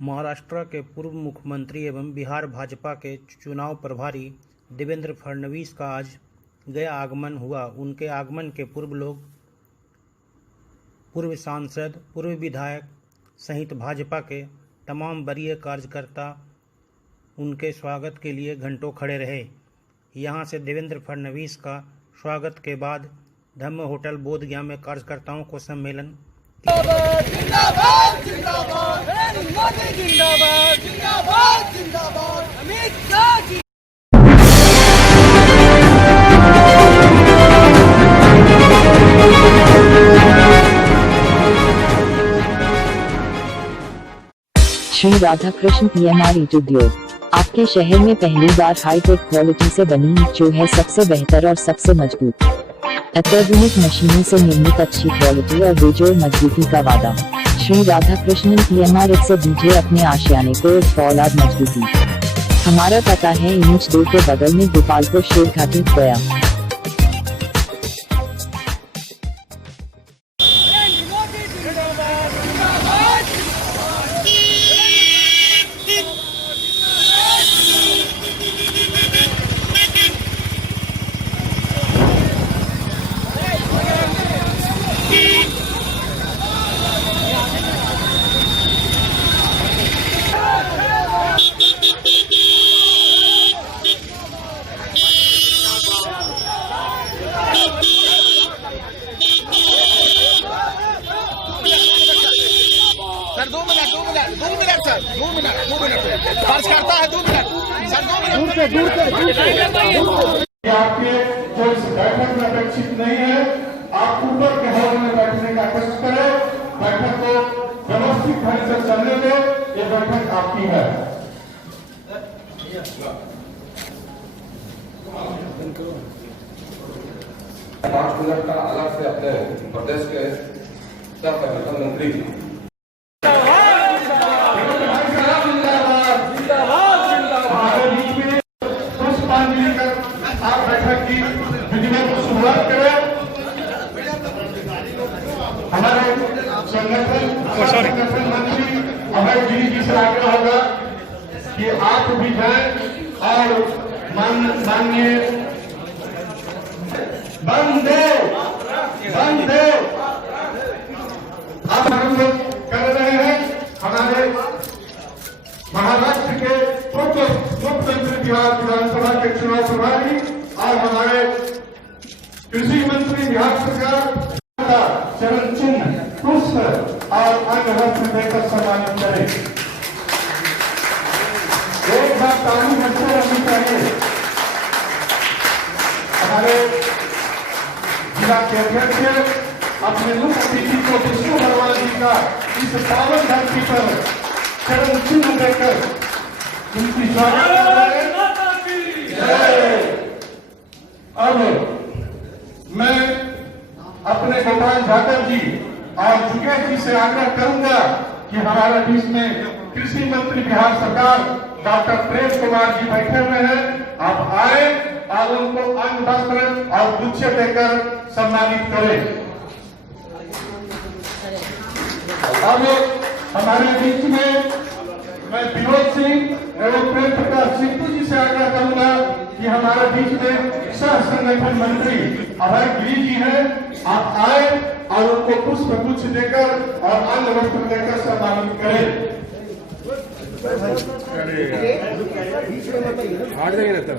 महाराष्ट्र के पूर्व मुख्यमंत्री एवं बिहार भाजपा के चुनाव प्रभारी देवेंद्र फडणवीस का आज गया आगमन हुआ। उनके आगमन के पूर्व लोग, पूर्व सांसद, पूर्व विधायक सहित भाजपा के तमाम वरीय कार्यकर्ता उनके स्वागत के लिए घंटों खड़े रहे। यहां से देवेंद्र फडणवीस का स्वागत के बाद धम्म होटल बोधगया में कार्यकर्ताओं को सम्मेलन जिंदाबाद जिंदाबाद जिंदाबाद मोदी जिंदाबाद जिंदाबाद जिंदाबाद अमित शाह जी। श्री राधाकृष्ण पीएमआर ईट उद्योग आपके शहर में पहली बार हाईटेक क्वालिटी से बनी ईट जो है सबसे बेहतर और सबसे मजबूत, अत्याधुनिक मशीनों से निर्मित अच्छी क्वालिटी और बेजोड़ मजबूती का वादा। श्री राधाकृष्णन पीएमआर ईट से दीजिए अपने आशियाने को एक फौलाद मजबूती। हमारा पता है NH 2 के बगल में गोपालपुर शेरघाटी गया। सर 2 मिनट फर्ज करता है 2 मिनट सर 2 मिनट आपके जो इस बैठक में अपेक्षित नहीं है, आप ऊपर के हॉल में बैठने का कष्ट करें। बैठक को व्यवस्थित ढंग से चलने दें। ये बैठक आपकी है। 5 मिनट का अलग से अपने प्रदेश के सब मंत्री आप बैठक की विधिवत शुरुआत करें। हमारे संगठन मंत्री अभय गिरी जी से आग्रह होगा कि आप भी जाएं और माननीय बंदे आप हम लोग कर रहे हैं। हमारे महाराष्ट्र के पूर्व मुख्यमंत्री बिहार विधानसभा के चुनाव प्रभारी और हमारे कृषि मंत्री बिहार सरकार का चरण चिन्ह, पुष्प और अन्य वस्त्र देकर सम्मानित करें। एक बार ताली बजते रहनी चाहिए। हमारे जिला के अध्यक्ष अपने मुख्य अतिथि को विष्णु भगवान जी का इस पावन धरती पर चरण चिन्ह देकर उनकी स्वागत कर रहे हैं। अब मैं अपने गोपाल झाकर जी और जुगेश जी से आग्रह करूंगा कि हमारे बीच में कृषि मंत्री बिहार सरकार डॉक्टर प्रेम कुमार जी बैठे हुए हैं। आप आए और उनको अन्न वस्त्र और गुच्छे देकर सम्मानित करें। अब हमारे बीच में मैं विनोद सिंह एवं प्रेम प्रकाश सिंह जी से आग्रह करूंगा कि हमारे बीच में सह संगठन मंत्री अभय गिरी जी हैं। आप आए और उनको पुष्प गुच्छ देकर और अन्य वस्त्र देकर सम्मानित करें। हार्ड नहीं रहता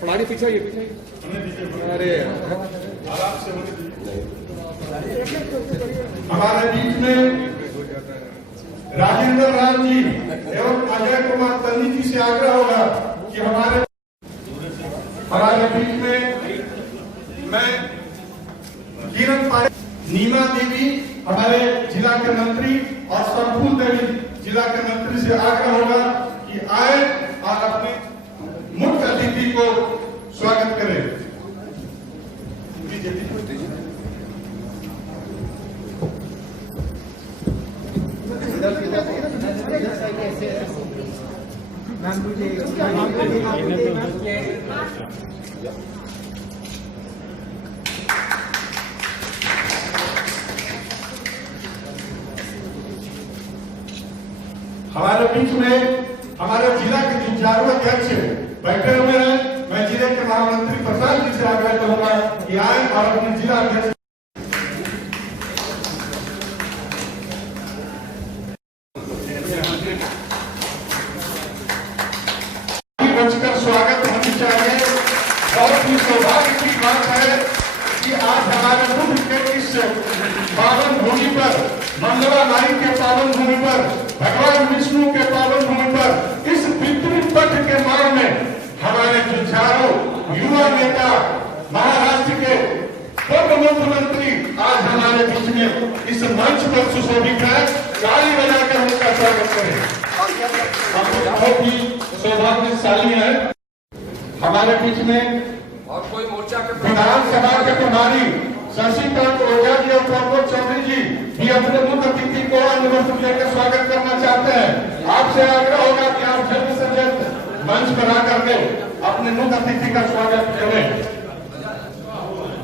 पढ़ाने पीछे अरे हमारे बीच में राजेंद्र राम जी एवं अजय कुमार तन्नी जी से आग्रह होगा कि हमारे बीच में मैं किरण पाड़े, नीमा देवी हमारे जिला के मंत्री और संपूर्ण देवी जिला के मंत्री से आग्रह होगा कि आए और अपने मुख्य अतिथि को स्वागत करें। हमारे बीच में हमारे जिला के जो चारों अध्यक्ष बैठे हुए हैं, मैं जिले के महामंत्री प्रसाद जी से आग्रह करूंगा कि आए और अपने जिला अध्यक्ष बचकर स्वागत होनी चाहिए। बहुत ही सौभाग्य की बात है कि आज हमारे बुद्ध के इस पावन भूमि पर, मंगला माई के पावन भूमि पर, भगवान विष्णु के पावन भूमि पर, इस पितृपक्ष के मार्ग में हमारे जो चारों युवा नेता, महाराष्ट्र के पूर्व मुख्यमंत्री आज हमारे बीच में इस मंच पर सुशोभित है। ताली बजाकर उनका स्वागत करें। हम बहुत ही सौभाग्यशाली है। हमारे बीच में और कोई मोर्चा के विधानसभा के प्रभारी शशिकांत ओझा जी और प्रमोद चौधरी जी भी अपने मुख्य अतिथि को अन्न वस्त्र लेकर स्वागत करना चाहते हैं। आपसे आग्रह होगा कि आप जल्द से जल्द मंच पर आकर के अपने मुख्य अतिथि का स्वागत करें।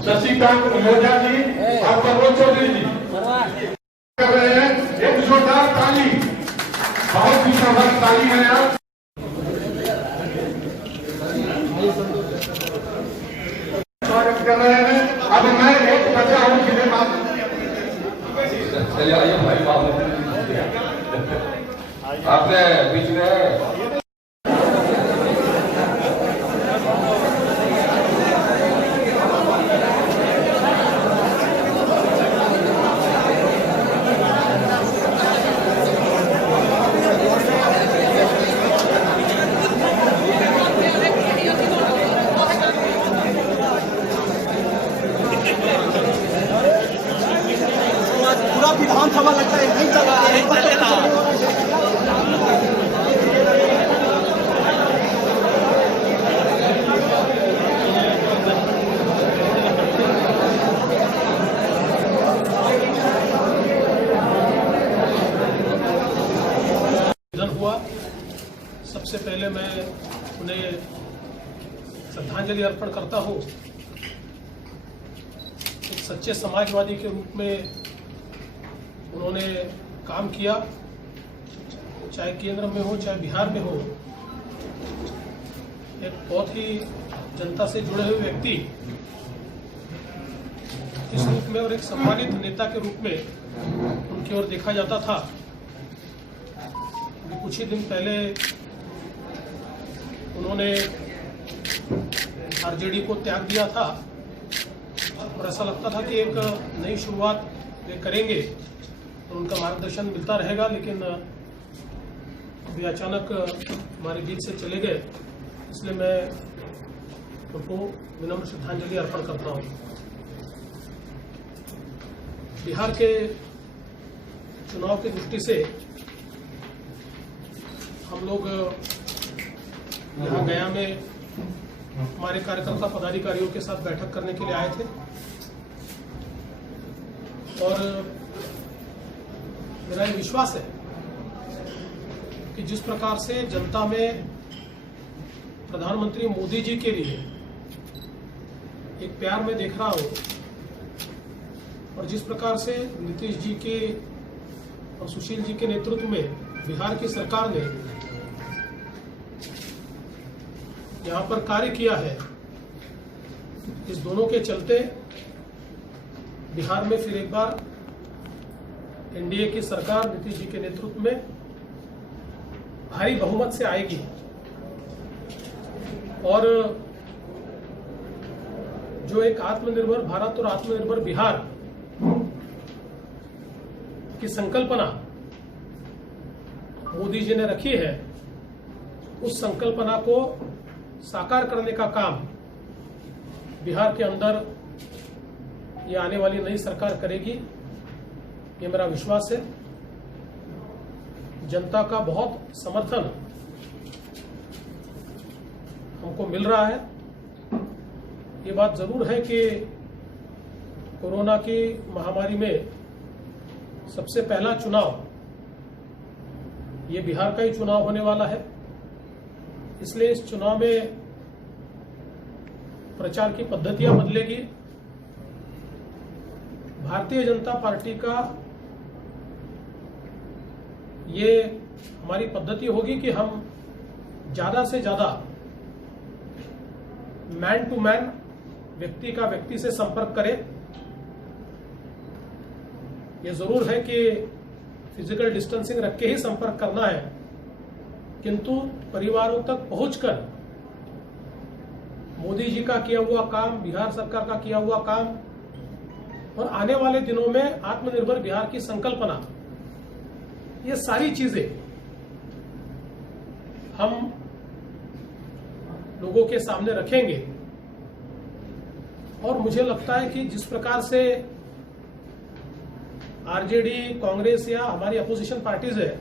शशिकांत ओझा जी और प्रमोद चौधरी जी कर रहे हैं। एक जोरदार ताली, बहुत ही जोरदार ताली है आप। स्वागत कर रहे हैं। अब मैं एक बचा हूँ जिन्हें चलिए आइए भाई आपने बीच में पूरा विधानसभा लगता है नहीं चला निधन हुआ। सबसे पहले मैं उन्हें श्रद्धांजलि अर्पण करता हूँ। एक सच्चे समाजवादी के रूप में उन्होंने काम किया, चाहे केंद्र में हो चाहे बिहार में हो। एक बहुत ही जनता से जुड़े हुए व्यक्ति इस रूप में और एक सम्मानित नेता के रूप में उनकी ओर देखा जाता था। कुछ ही दिन पहले उन्होंने आरजेडी को त्याग दिया था और ऐसा लगता था कि एक नई शुरुआत वे करेंगे और उनका मार्गदर्शन मिलता रहेगा, लेकिन वे अचानक हमारे बीच से चले गए। इसलिए मैं उनको विनम्र श्रद्धांजलि अर्पण करता हूँ। बिहार के चुनाव की दृष्टि से हम लोग यहाँ गया में हमारे कार्यकर्ता पदाधिकारियों के साथ बैठक करने के लिए आए थे और मेरा ये विश्वास है कि जिस प्रकार से जनता में प्रधानमंत्री मोदी जी के लिए एक प्यार में देख रहा हूं और जिस प्रकार से नीतीश जी के और सुशील जी के नेतृत्व में बिहार की सरकार ने यहाँ पर कार्य किया है, इस दोनों के चलते बिहार में फिर एक बार एनडीए की सरकार नीतीश जी के नेतृत्व में भारी बहुमत से आएगी और जो एक आत्मनिर्भर भारत और आत्मनिर्भर बिहार की संकल्पना मोदी जी ने रखी है, उस संकल्पना को साकार करने का काम बिहार के अंदर ये आने वाली नई सरकार करेगी, ये मेरा विश्वास है। जनता का बहुत समर्थन हमको मिल रहा है। ये बात जरूर है कि कोरोना की महामारी में सबसे पहला चुनाव ये बिहार का ही चुनाव होने वाला है, इसलिए इस चुनाव में प्रचार की पद्धतियां बदलेगी। भारतीय जनता पार्टी का ये हमारी पद्धति होगी कि हम ज्यादा से ज्यादा मैन टू मैन, व्यक्ति का व्यक्ति से संपर्क करें। ये जरूर है कि फिजिकल डिस्टेंसिंग रख के ही संपर्क करना है, किंतु परिवारों तक पहुंचकर मोदी जी का किया हुआ काम, बिहार सरकार का किया हुआ काम और आने वाले दिनों में आत्मनिर्भर बिहार की संकल्पना, ये सारी चीजें हम लोगों के सामने रखेंगे। और मुझे लगता है कि जिस प्रकार से आरजेडी, कांग्रेस या हमारी अपोजिशन पार्टीज है,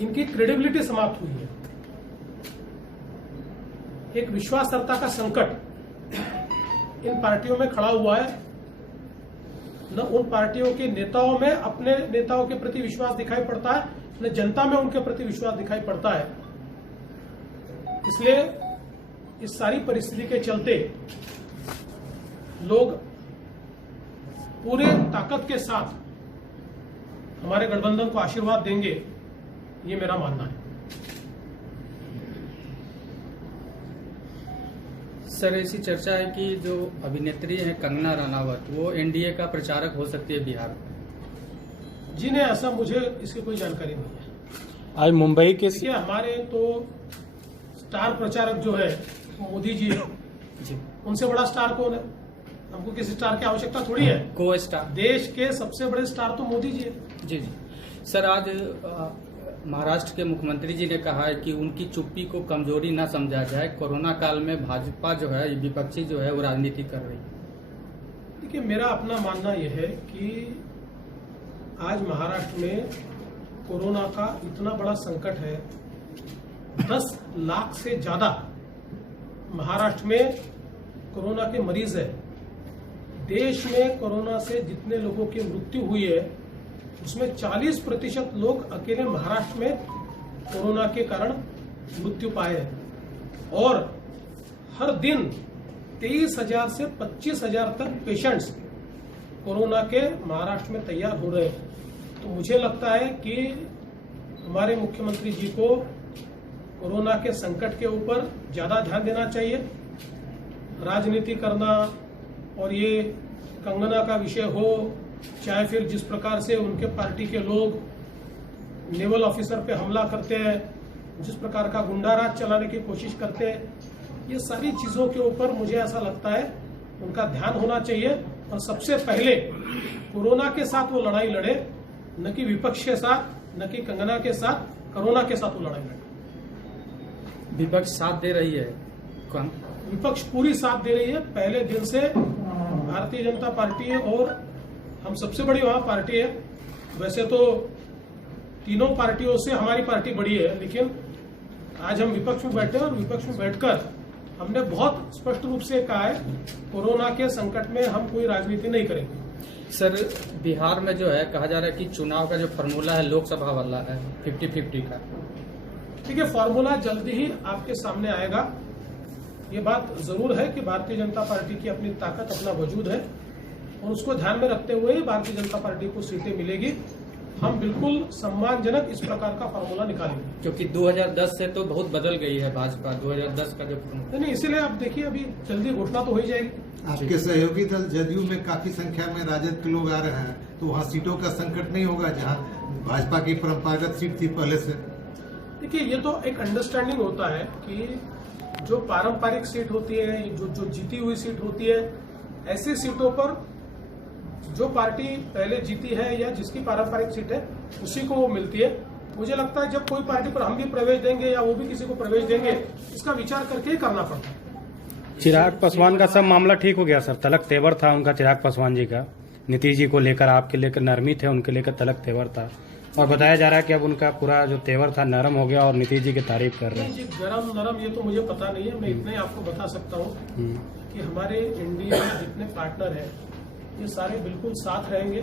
इनकी क्रेडिबिलिटी समाप्त हुई है। एक विश्वासर्ता का संकट इन पार्टियों में खड़ा हुआ है। न उन पार्टियों के नेताओं में अपने नेताओं के प्रति विश्वास दिखाई पड़ता है, न जनता में उनके प्रति विश्वास दिखाई पड़ता है। इसलिए इस सारी परिस्थिति के चलते लोग पूरे ताकत के साथ हमारे गठबंधन को आशीर्वाद देंगे, ये मेरा मानना है। सर, ऐसी चर्चा है कि जो अभिनेत्री है कंगना रनावत, वो एनडीए का प्रचारक हो सकती है बिहार में। जी नहीं, ऐसा मुझे इसकी कोई जानकारी नहीं है। आज मुंबई के देखिए, हमारे तो स्टार प्रचारक जो है वो मोदी जी है। जी, उनसे बड़ा स्टार कौन है? हमको किसी स्टार की आवश्यकता थोड़ी है। को स्टार देश के सबसे बड़े स्टार तो मोदी जी है। जी जी सर, आज महाराष्ट्र के मुख्यमंत्री जी ने कहा है कि उनकी चुप्पी को कमजोरी न समझा जाए। कोरोना काल में भाजपा जो है, विपक्षी जो है, वो राजनीति कर रही है। देखिए, मेरा अपना मानना यह है कि आज महाराष्ट्र में कोरोना का इतना बड़ा संकट है। 10 लाख से ज्यादा महाराष्ट्र में कोरोना के मरीज है। देश में कोरोना से जितने लोगों की मृत्यु हुई है, उसमें 40% लोग अकेले महाराष्ट्र में कोरोना के कारण मृत्यु पाए हैं। और हर दिन 23,000 से 25,000 तक पेशेंट्स कोरोना के महाराष्ट्र में तैयार हो रहे हैं। तो मुझे लगता है कि हमारे मुख्यमंत्री जी को कोरोना के संकट के ऊपर ज्यादा ध्यान देना चाहिए। राजनीति करना और ये कंगना का विषय हो, चाहे फिर जिस प्रकार से उनके पार्टी के लोग नेवल ऑफिसर पे हमला करते हैं, जिस प्रकार का गुंडाराज चलाने की कोशिश करते हैं, ये सारी चीजों के ऊपर मुझे ऐसा लगता है उनका ध्यान होना चाहिए। और सबसे पहले कोरोना के साथ वो लड़ाई लड़े, न कि विपक्ष के साथ, न कि कंगना के साथ, कोरोना के साथ वो लड़ाई लड़े। विपक्ष साथ दे रही है, विपक्ष पूरी साथ दे रही है। पहले दिन से भारतीय जनता पार्टी है और हम सबसे बड़ी वहां पार्टी है। वैसे तो तीनों पार्टियों से हमारी पार्टी बड़ी है, लेकिन आज हम विपक्ष में बैठे और विपक्ष में बैठकर हमने बहुत स्पष्ट रूप से कहा है, कोरोना के संकट में हम कोई राजनीति नहीं करेंगे। सर, बिहार में जो है कहा जा रहा है कि चुनाव का जो फॉर्मूला है लोकसभा वाला है 50-50 का। ठीक है, फॉर्मूला जल्दी ही आपके सामने आएगा। ये बात जरूर है कि भारतीय जनता पार्टी की अपनी ताकत, अपना वजूद है और उसको ध्यान में रखते हुए ही भारतीय जनता पार्टी को सीटें मिलेगी। हम बिल्कुल सम्मानजनक इस प्रकार का फॉर्मूला निकालेंगे, क्योंकि 2010 से तो बहुत बदल गई है भाजपा। 2010 का जो नहीं, इसीलिए आप देखिए, अभी जल्दी घोषणा तो हो ही जाएगी। आपके सहयोगी दल जदयू में काफी संख्या में राजद के लोग आ रहे हैं, तो वहाँ सीटों का संकट नहीं होगा जहाँ भाजपा की परंपरागत सीट थी पहले से? देखिए, ये तो एक अंडरस्टैंडिंग होता है कि जो पारंपरिक सीट होती है, जो जीती हुई सीट होती है, ऐसी सीटों पर जो पार्टी पहले जीती है या जिसकी पारंपरिक सीट है उसी को वो मिलती है। मुझे लगता है जब कोई पार्टी पर हम भी प्रवेश देंगे या वो भी किसी को प्रवेश देंगे, इसका विचार करके ही करना पड़ता है। चिराग पासवान का सब मामला ठीक हो गया सर? तलक तेवर था उनका, चिराग पासवान जी का, नीतीश जी को लेकर, आपके लेकर नरमी थे, उनके लेकर तलक तेवर था और बताया जा रहा है कि अब उनका पूरा जो तेवर था नरम हो गया और नीतीश जी की तारीफ कर रहे हैं। जी, गरम नरम ये तो मुझे पता नहीं है। मैं इतना ही आपको बता सकता हूँ कि हमारे एनडीए में जितने पार्टनर हैं ये सारे बिल्कुल साथ रहेंगे।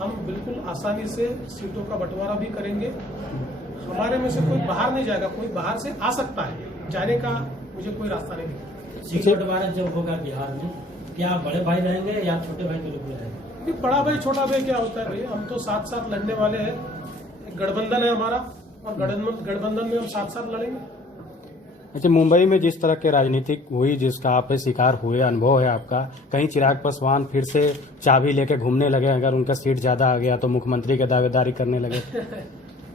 हम बिल्कुल आसानी से सीटों का बंटवारा भी करेंगे। हमारे में से कोई बाहर नहीं जाएगा, कोई बाहर से आ सकता है, जाने का मुझे कोई रास्ता नहीं दिखता। सीट बंटवारा जब होगा बिहार में, क्या बड़े भाई रहेंगे या छोटे भाई के लोग रहेंगे? बड़ा भाई छोटा भाई क्या होता है भैया, हम तो साथ साथ लड़ने वाले हैं। एक गठबंधन है हमारा और गठबंधन में हम साथ साथ लड़ेंगे। अच्छा, मुंबई में जिस तरह के राजनीतिक हुई जिसका आप शिकार हुए, अनुभव है आपका, कहीं चिराग पासवान फिर से चाबी लेके घूमने लगे, अगर उनका सीट ज्यादा आ गया तो मुख्यमंत्री की दावेदारी करने लगे?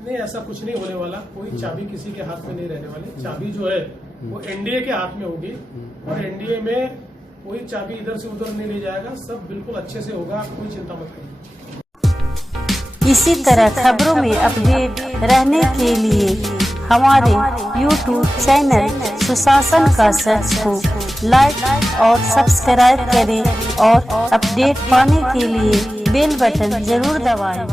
नहीं, ऐसा कुछ नहीं होने वाला। कोई चाबी किसी के हाथ में नहीं रहने वाली। चाबी जो है वो एनडीए के हाथ में होगी और एनडीए में कोई चाबी इधर से उधर नहीं ले जाएगा। सब बिल्कुल अच्छे से होगा, कोई चिंता मत करिए। इसी तरह खबरों में अपडेट रहने के लिए हमारे YouTube चैनल सुशासन का सर्च को लाइक और सब्सक्राइब करें और अपडेट पाने के लिए बेल बटन जरूर दबाएं।